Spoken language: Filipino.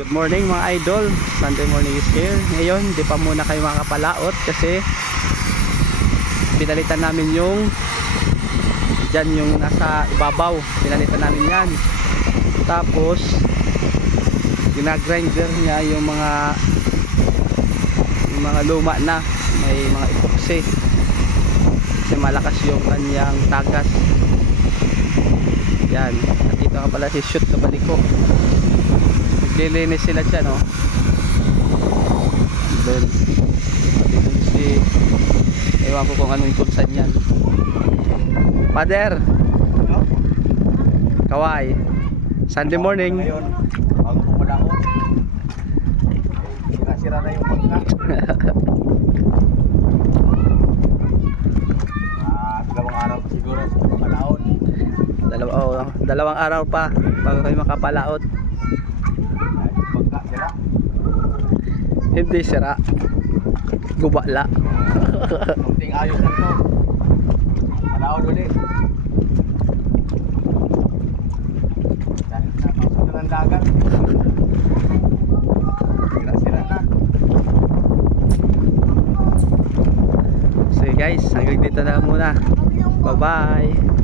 Good morning mga idol. Sunday morning is here. Ngayon, di pa muna kayo makapalaot kasi pinalitan namin yung dyan yung nasa ibabaw. Pinalitan namin yan. Tapos, ginagrinder niya yung mga yung mga luma na. May mga epoxy. Kasi malakas yung kanyang tagas. Yan. At dito nga pala si shoot sa baliko. Naglilinis sila dyan, oh. Dito si... Ewan ko kung anong kunsan yan. Father! Kaway. Sunday morning. Ngayon, bago pumula ko. Sira-sira na yung bangka. Ah, dalawang araw pa siguro sa pumalaon. Dalawa, oh, dalawang araw pa bago kayo makapalaot. Hindi sira. Gubala. Kunting ayos lang to. Malaon ulit. Dahil napasok na ng dagat. Sira-sira na. So guys, hanggang dito na muna. Bye-bye.